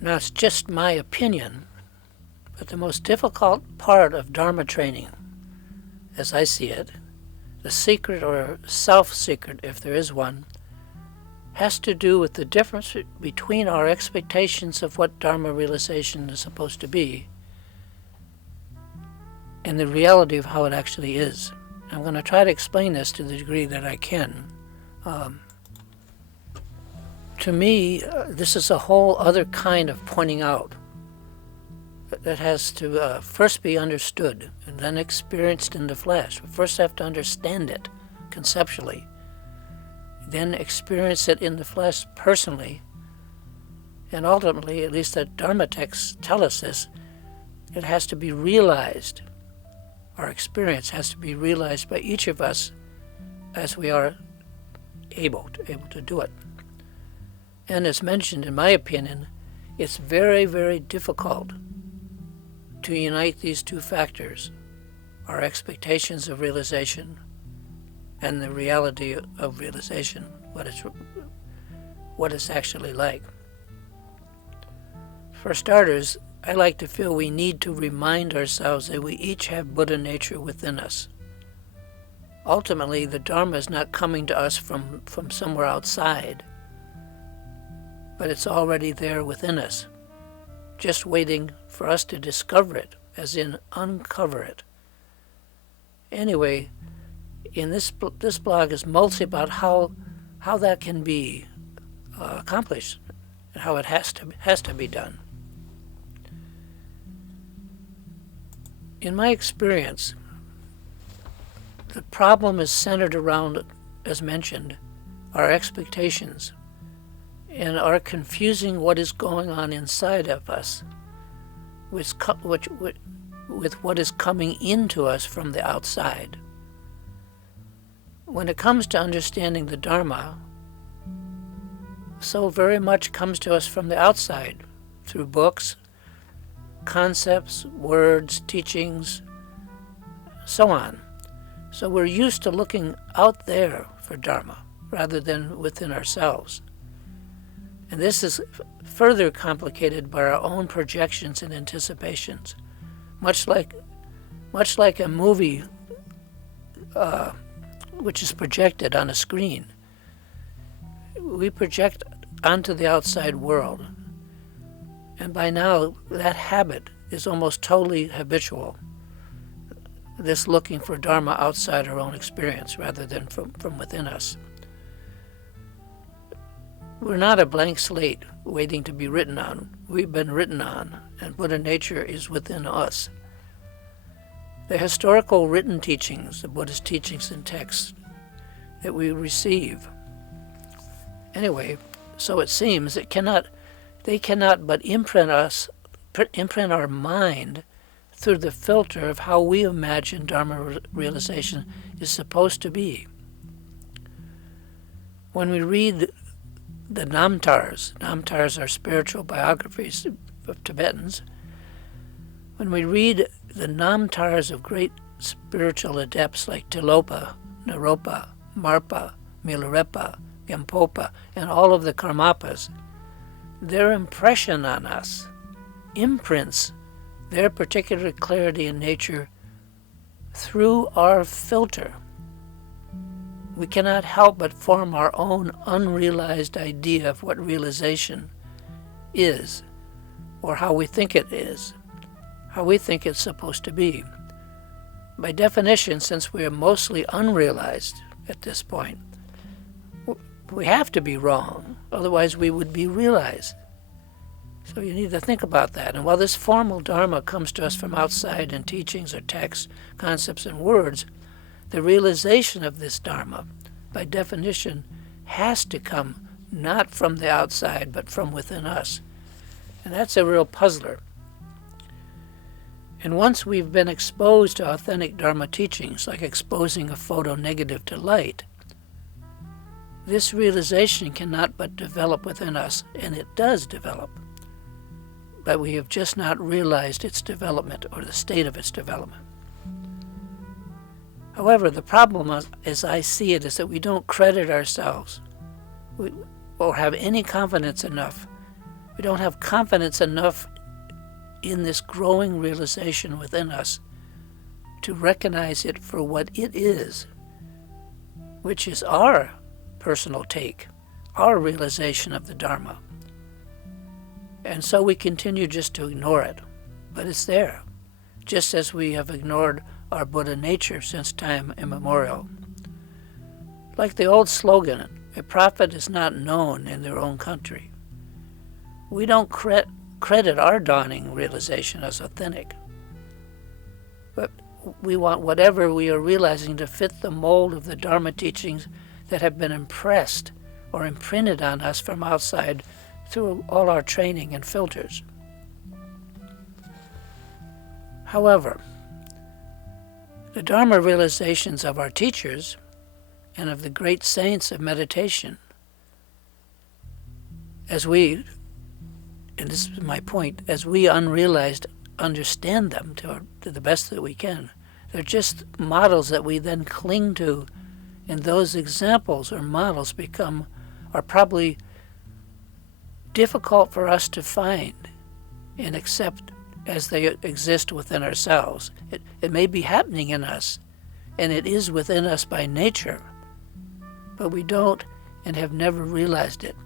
Now, it's just my opinion, but the most difficult part of Dharma training, as I see it, the secret or self-secret, if there is one, has to do with the difference between our expectations of what Dharma realization is supposed to be and the reality of how it actually is. I'm going to try to explain this to the degree that I can. To me, this is a whole other kind of pointing out that has to first be understood and then experienced in the flesh. We first have to understand it conceptually, then experience it in the flesh personally, and ultimately, at least the Dharma texts tell us this, it has to be realized. Our experience has to be realized by each of us as we are able to do it. And as mentioned, in my opinion, it's very, very difficult to unite these two factors, our expectations of realization and the reality of realization, what it's actually like. For starters, I like to feel we need to remind ourselves that we each have Buddha nature within us. Ultimately, the Dharma is not coming to us from somewhere outside, but it's already there within us, just waiting for us to discover it, as in uncover it. Anyway, in this blog is mostly about how that can be accomplished and how it has to be done. In my experience, the problem is centered around, as mentioned, our expectations and our confusing what is going on inside of us with what is coming into us from the outside. When it comes to understanding the Dharma, so very much comes to us from the outside, through books, concepts, words, teachings, so on. So we're used to looking out there for Dharma rather than within ourselves. And this is further complicated by our own projections and anticipations. Much like a movie which is projected on a screen. We project onto the outside world. And by now, that habit is almost totally habitual. This looking for Dharma outside our own experience rather than from within us. We're not a blank slate waiting to be written on. We've been written on, and Buddha nature is within us. The historical written teachings, the Buddhist teachings and texts that we receive. Anyway, so it seems they cannot but imprint our mind through the filter of how we imagine Dharma realization is supposed to be. When we read the Namtars are spiritual biographies of Tibetans. When we read the Namtars of great spiritual adepts like Tilopa, Naropa, Marpa, Milarepa, Gampopa, and all of the Karmapas, their impression on us imprints their particular clarity and nature through our filter. We cannot help but form our own unrealized idea of what realization is, or how we think it is, how we think it's supposed to be. By definition, since we are mostly unrealized at this point, we have to be wrong, otherwise we would be realized. So you need to think about that. And while this formal Dharma comes to us from outside in teachings or texts, concepts, and words, the realization of this Dharma, by definition, has to come not from the outside, but from within us. And that's a real puzzler. And once we've been exposed to authentic Dharma teachings, like exposing a photo negative to light, this realization cannot but develop within us, and it does develop. But we have just not realized its development or the state of its development. However, the problem, as I see it, is that we don't credit ourselves or have any confidence enough We don't have confidence enough in this growing realization within us to recognize it for what it is, which is our personal take, our realization of the Dharma. And so we continue just to ignore it, but it's there, just as we have ignored our Buddha nature since time immemorial. Like the old slogan, a prophet is not known in their own country. We don't credit our dawning realization as authentic, but we want whatever we are realizing to fit the mold of the Dharma teachings that have been impressed or imprinted on us from outside through all our training and filters. However, the Dharma realizations of our teachers and of the great saints of meditation, as we, and this is my point, as we unrealized understand them to the best that we can, they're just models that we then cling to, and those examples or models are probably difficult for us to find and accept as they exist within ourselves. It may be happening in us, and it is within us by nature, but we don't and have never realized it.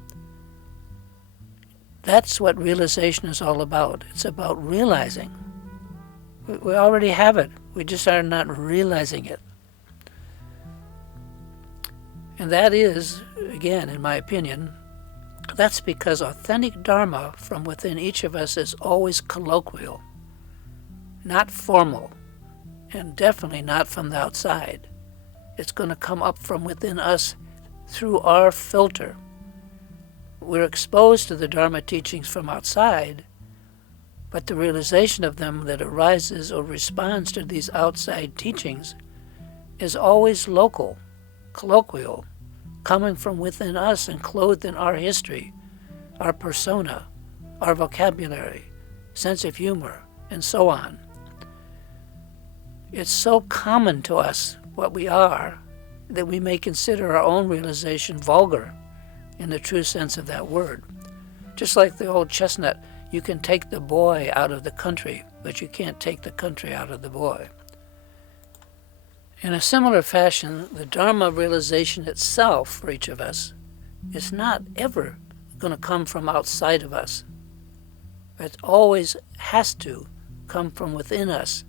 That's what realization is all about. It's about realizing. We already have it. We just are not realizing it. And that is, again, in my opinion, that's because authentic Dharma from within each of us is always colloquial, not formal, and definitely not from the outside. It's going to come up from within us through our filter. We're exposed to the Dharma teachings from outside, but the realization of them that arises or responds to these outside teachings is always local, colloquial, coming from within us and clothed in our history, our persona, our vocabulary, sense of humor, and so on. It's so common to us what we are that we may consider our own realization vulgar in the true sense of that word. Just like the old chestnut, you can take the boy out of the country, but you can't take the country out of the boy. In a similar fashion, the Dharma realization itself for each of us is not ever going to come from outside of us. It always has to come from within us,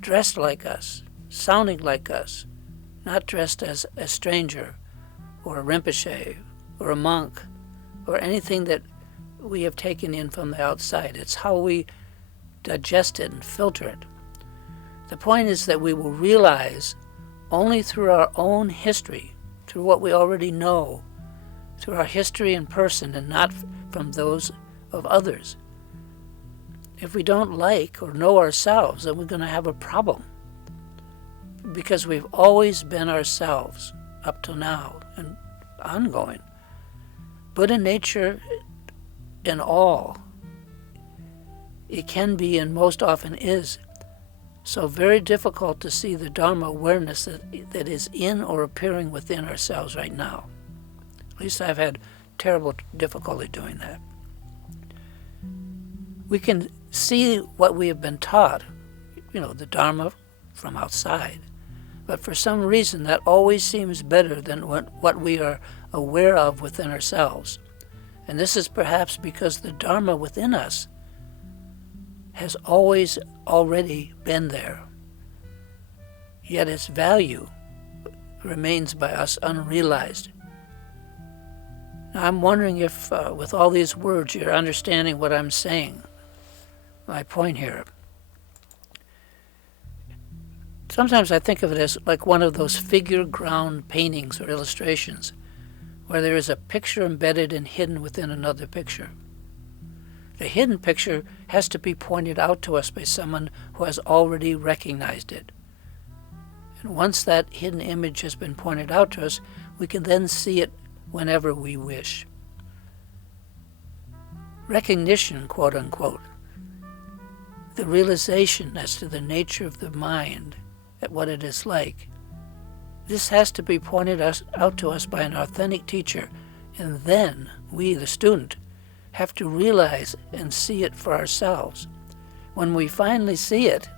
dressed like us, sounding like us, not dressed as a stranger or a Rinpoche or a monk or anything that we have taken in from the outside. It's how we digest it and filter it. The point is that we will realize only through our own history, through what we already know, through our history in person and not from those of others. If we don't like or know ourselves, then we're going to have a problem, because we've always been ourselves up till now and ongoing. Buddha nature in all, it can be and most often is so very difficult to see the Dharma awareness that is in or appearing within ourselves right now. At least I've had terrible difficulty doing that. We can see what we have been taught, the Dharma from outside, but for some reason that always seems better than what we are aware of within ourselves. And this is perhaps because the Dharma within us has always already been there, yet its value remains by us unrealized. Now, I'm wondering if with all these words you're understanding what I'm saying, my point here. Sometimes I think of it as like one of those figure ground paintings or illustrations where there is a picture embedded and hidden within another picture. The hidden picture has to be pointed out to us by someone who has already recognized it. And once that hidden image has been pointed out to us, we can then see it whenever we wish. Recognition, quote unquote, the realization as to the nature of the mind, at what it is like, this has to be pointed out to us by an authentic teacher, and then we, the student, have to realize and see it for ourselves. When we finally see it,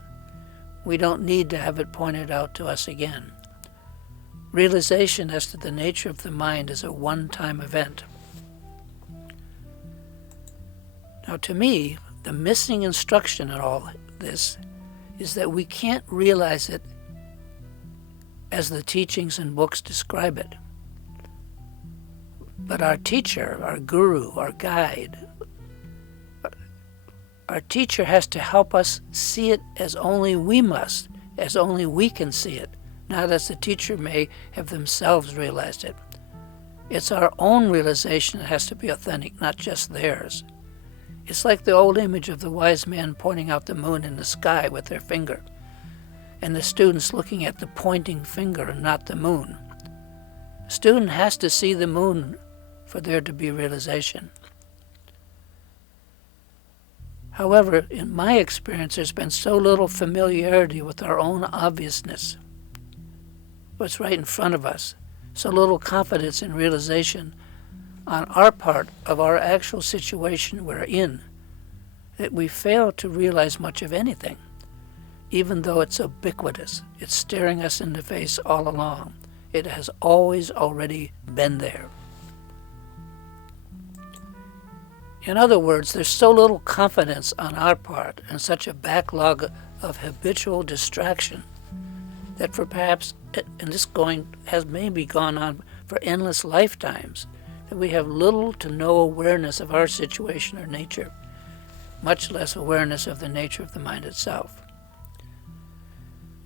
we don't need to have it pointed out to us again. Realization as to the nature of the mind is a one-time event. Now, to me, the missing instruction in all this is that we can't realize it as the teachings and books describe it. But our teacher, our guru, our guide, our teacher has to help us see it as only we must, as only we can see it, not as the teacher may have themselves realized it. It's our own realization that has to be authentic, not just theirs. It's like the old image of the wise man pointing out the moon in the sky with their finger, and the students looking at the pointing finger and not the moon. The student has to see the moon for there to be realization. However, in my experience, there's been so little familiarity with our own obviousness, what's right in front of us, so little confidence in realization on our part of our actual situation we're in, that we fail to realize much of anything, even though it's ubiquitous. It's staring us in the face all along. It has always already been there. In other words, there's so little confidence on our part and such a backlog of habitual distraction that for perhaps, and this has maybe gone on for endless lifetimes, that we have little to no awareness of our situation or nature, much less awareness of the nature of the mind itself.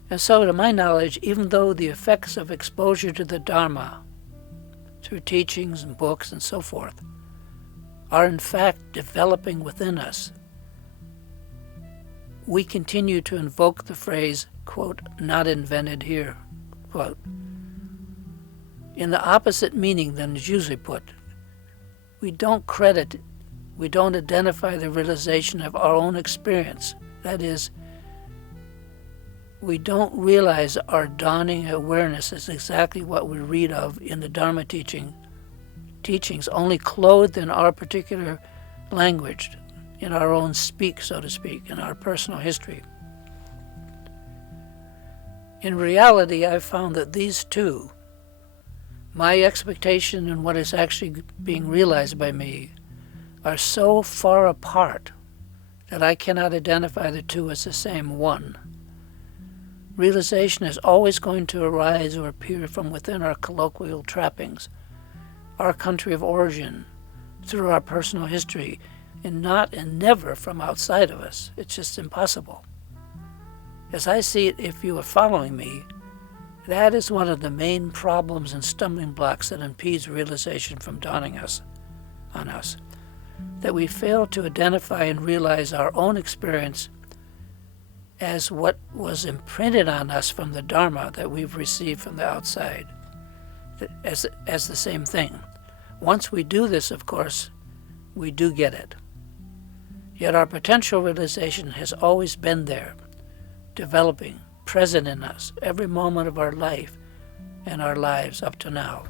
And so, to my knowledge, even though the effects of exposure to the Dharma, through teachings and books and so forth, are in fact developing within us, we continue to invoke the phrase, quote, not invented here, quote, in the opposite meaning than is usually put. We don't identify the realization of our own experience. That is, we don't realize our dawning awareness is exactly what we read of in the Dharma teachings, only clothed in our particular language, in our own speak, so to speak, in our personal history. In reality, I've found that these two, my expectation and what is actually being realized by me, are so far apart that I cannot identify the two as the same one. Realization is always going to arise or appear from within our colloquial trappings, our country of origin, through our personal history, and not and never from outside of us. It's just impossible. As I see it, if you are following me, that is one of the main problems and stumbling blocks that impedes realization from dawning on us, that we fail to identify and realize our own experience as what was imprinted on us from the Dharma that we've received from the outside, as the same thing. Once we do this, of course, we do get it. Yet our potential realization has always been there, developing, present in us, every moment of our life and our lives up to now.